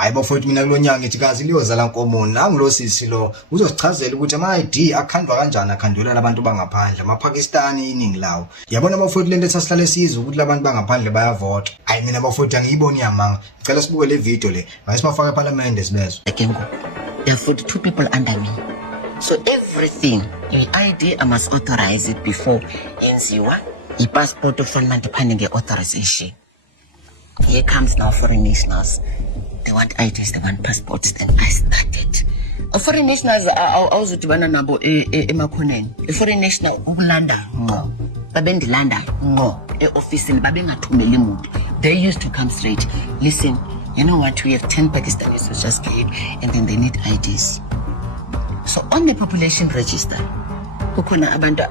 Hayi bafowethu mina kulonyanga ngithi kazi liyozala nkomo nangulo sisi lo uzosichazela ukuthi ama-ID akhandwa kanjani akhandwela labantu bangaphandle amaPakistani iningi lawo. Yabona bafowethu lento esasihlale sizwe ukuthi labantu bangaphandle bayavota. Hayi mina bafowethu angiyiboni iyamanga. Cela sibuke le video le. Ayisibafaka eParliament sibezwe. Akengo. There are 42 people under me. So everything, your ID, I must authorize it before yenziwa. I-passport ufuna depending authorization. Here comes now foreign nationals. They want IDs, they want passports. Then I started. Foreign nationals awuzodibana nabo emakhoneni. Foreign national ukulanda ngqo. Babendilanda ngqo e-office babengathumeli muntu. They used to come straight. Listen, you know what? We have 10 Pakistanis who just came and then they need IDs. So on the population register, kukhona abantu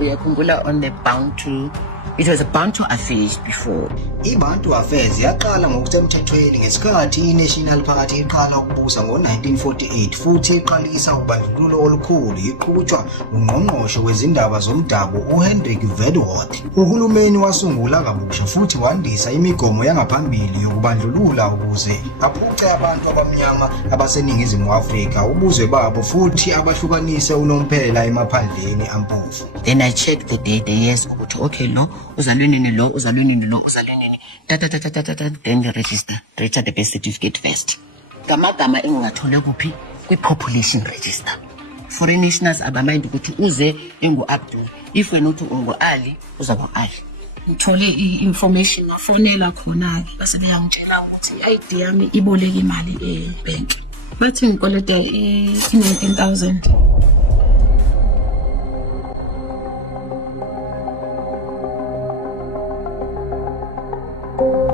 uyakhumbula on the Bantu, it was a Bantu affairs before. IBantu affairs yaqala ngokusemthethweni ngesikhathi iNational Party iqala ukubusa ngo-1948 futhi iqalisa ubandlululo olukhulu iqhutshwa ungqongqoshe wezindaba zomdabu uHendrik Verwoerd. Uhulumeni wasungula kabusha futhi wandisa imigomo yangaphambili yokubandlulula ukuze aphuce abantu abamnyama abaseningizimu Afrika ubuzwe babo futhi abahlukanise unomphela emaphandleni ampofu. Then I checked the years ukuthi okay lo uzalwenini lo uzalwenini lo uzalwenini then the register the birth certificate first. Gamagama engingathole kuphi kwi-population register. Foreign nationals abamind ukuthi uze engu-Abdul, if wena uthi ungu-Ali uzaba Ali. Ngithole i-information ngafonela khona-ke base beyangitshela ukuthi i-ID yami iboleka imali e-bank. Bathi ngikoleta i-19,000.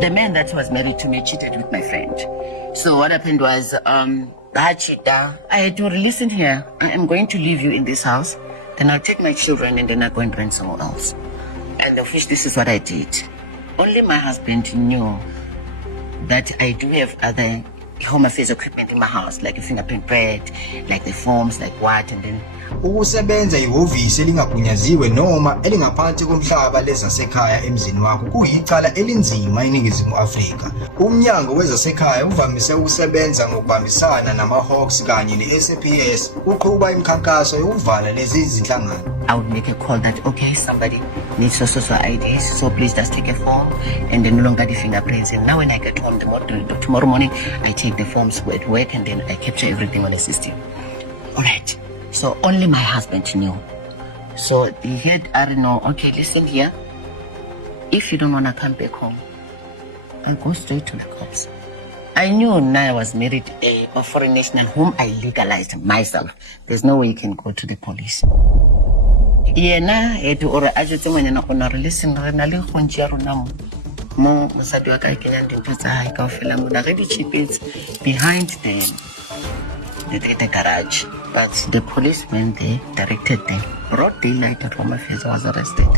The man that was married to me cheated with my friend. So what happened was, I had to listen here. I am going to leave you in this house. Then I'll take my children and then I'll go and rent somewhere else. And of which this is what I did. Only my husband knew that I do have other home affairs equipment in my house, like a fingerprint pad, like the forms, like what, and then ukusebenza ihhovisi elingagunyaziwe noma elingaphansi komhlaba lezasekhaya emzini wakho kuyicala elinzima eningizimu Afrika. Umnyango wezasekhaya uvamise ukusebenza ngokubambisana nama-Hawks kanye ne-SAPS uqhuba imikhankaso yokuvala lezi zinhlangano. I would make a call that, okay, somebody needs so IDs, so please just take a form and then no longer the fingerprints. And now when I get home tomorrow morning, I take the forms at work and then I capture everything on the system. All right. So only my husband knew. So he had, I don't know, okay, listen here. If you don't want to come back home, I'll go straight to the cops. I knew now I was married a foreign national whom I legalized myself. There's no way you can go to the police. Yena edu ora ajutse ngwana go na re listen re na le gontsi ya rona mo mosadi wa ka kenya dintho tsa hae ka ofela mo na re di chipets behind the garage, but the policemen they directed them. Broad daylight at Home Affairs was arrested.